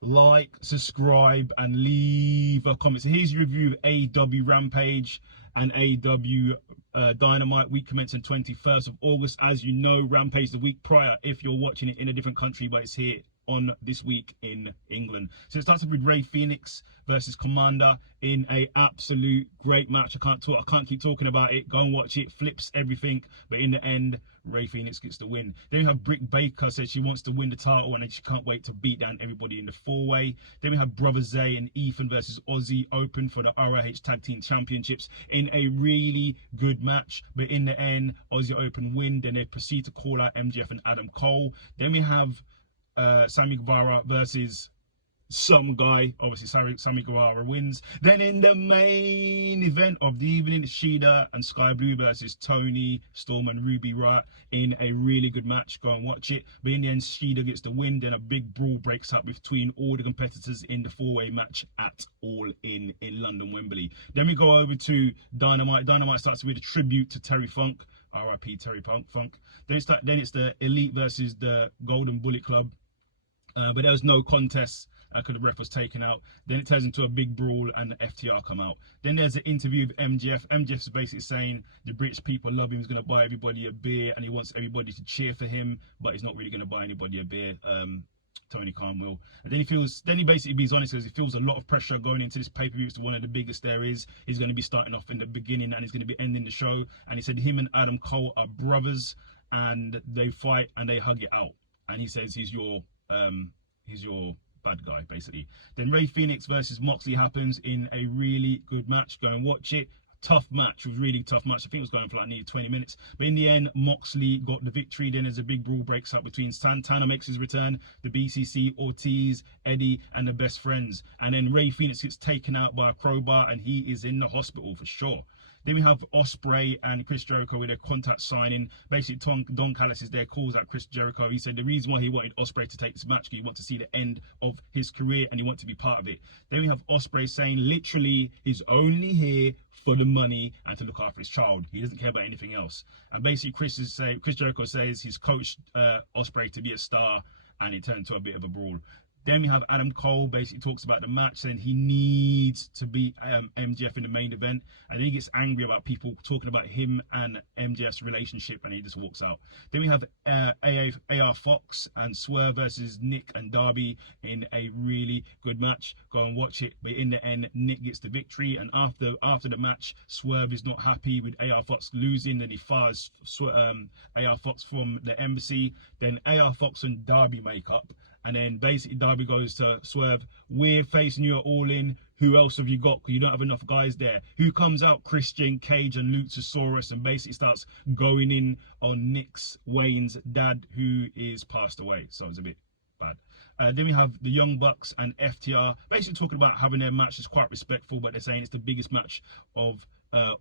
like, subscribe, and leave a comment. So here's your review of AEW Rampage and AEW Dynamite, week commencing 21st of August. As you know, Rampage the week prior if you're watching it in a different country, but it's here on this week in England. So it starts off with Ray Phoenix versus Commander in a absolute great match. I can't keep talking about it. Go and watch it. Flips everything, but in the end, Ray Phoenix gets the win. Then we have Britt Baker said she wants to win the title and she can't wait to beat down everybody in the four-way. Then we have Brother Zay and Ethan versus Aussie Open for the RAH Tag Team Championships in a really good match, but in the end, Aussie Open win. Then they proceed to call out MJF and Adam Cole. Then we have Sammy Guevara versus some guy. Obviously Sammy Guevara wins. Then in the main event of the evening, Shida and Sky Blue versus Tony Storm and Ruby Riott in a really good match. Go and watch it. But in the end, Shida gets the win. Then a big brawl breaks up between all the competitors in the four-way match at All In London, Wembley. Then we go over to Dynamite. Dynamite starts with a tribute to Terry Funk. R.I.P. Terry Funk. Then it's the Elite versus the Golden Bullet Club. But there was no contest because the ref was taken out. Then it turns into a big brawl and the FTR come out. Then there's an interview with MJF. MJF is basically saying the British people love him. He's going to buy everybody a beer and he wants everybody to cheer for him, but he's not really going to buy anybody a beer. Tony Khan will. And then he basically being honest, because he feels a lot of pressure going into this pay-per-view. It's one of the biggest there is. He's going to be starting off in the beginning and he's going to be ending the show. And he said him and Adam Cole are brothers and they fight and they hug it out. And he says he's your bad guy, basically. Then Ray Phoenix versus Moxley happens in a really good match. Go and watch it. Tough match. It was a really tough match. I think it was going for like nearly 20 minutes. But in the end, Moxley got the victory. Then there's a big brawl breaks up between Santana makes his return, the BCC, Ortiz, Eddie, and the Best Friends. And then Ray Phoenix gets taken out by a crowbar and he is in the hospital for sure. Then we have Ospreay and Chris Jericho with their contact signing. Basically, Don Callis is there, calls out Chris Jericho. He said the reason why he wanted Ospreay to take this match because he wants to see the end of his career and he wants to be part of it. Then we have Ospreay saying literally he's only here for the money and to look after his child. He doesn't care about anything else. And basically, Chris Jericho says he's coached Ospreay to be a star, and it turned into a bit of a brawl. Then we have Adam Cole basically talks about the match saying he needs to beat MJF in the main event. And then he gets angry about people talking about him and MJF's relationship and he just walks out. Then we have AR Fox and Swerve versus Nick and Darby in a really good match. Go and watch it. But in the end, Nick gets the victory. And after the match, Swerve is not happy with AR Fox losing. Then he fires AR Fox from the embassy. Then AR Fox and Darby make up. And then basically Darby goes to Swerve, we're facing you at All In. Who else have you got? Because you don't have enough guys there. Who comes out? Christian Cage and Luchasaurus, and basically starts going in on Nick's Wayne's dad, who is passed away. So it's a bit bad. Then we have the Young Bucks and FTR basically talking about having their match is quite respectful, but they're saying it's the biggest match of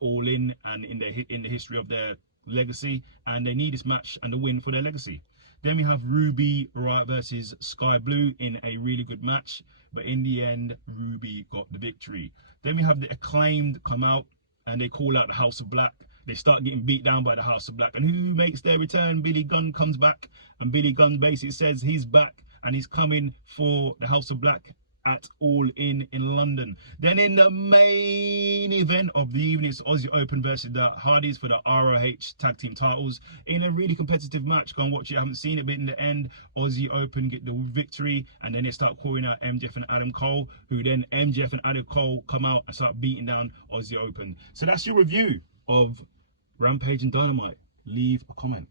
All In and in the history of their legacy, and they need this match and the win for their legacy. Then we have Ruby Riott versus Sky Blue in a really good match, but in the end, Ruby got the victory. Then we have the Acclaimed come out and they call out the House of Black. They start getting beat down by the House of Black. And who makes their return? Billy Gunn comes back, and Billy Gunn basically says he's back and he's coming for the House of Black at All In London. Then in the main event of the evening, it's Aussie Open versus the Hardys for the ROH tag team titles in a really competitive match. Go and watch it. I haven't seen it, but in the end, Aussie Open get the victory, and then they start calling out MJF and Adam Cole, who then MJF and Adam Cole come out and start beating down Aussie Open. So that's your review of Rampage and Dynamite. Leave a comment.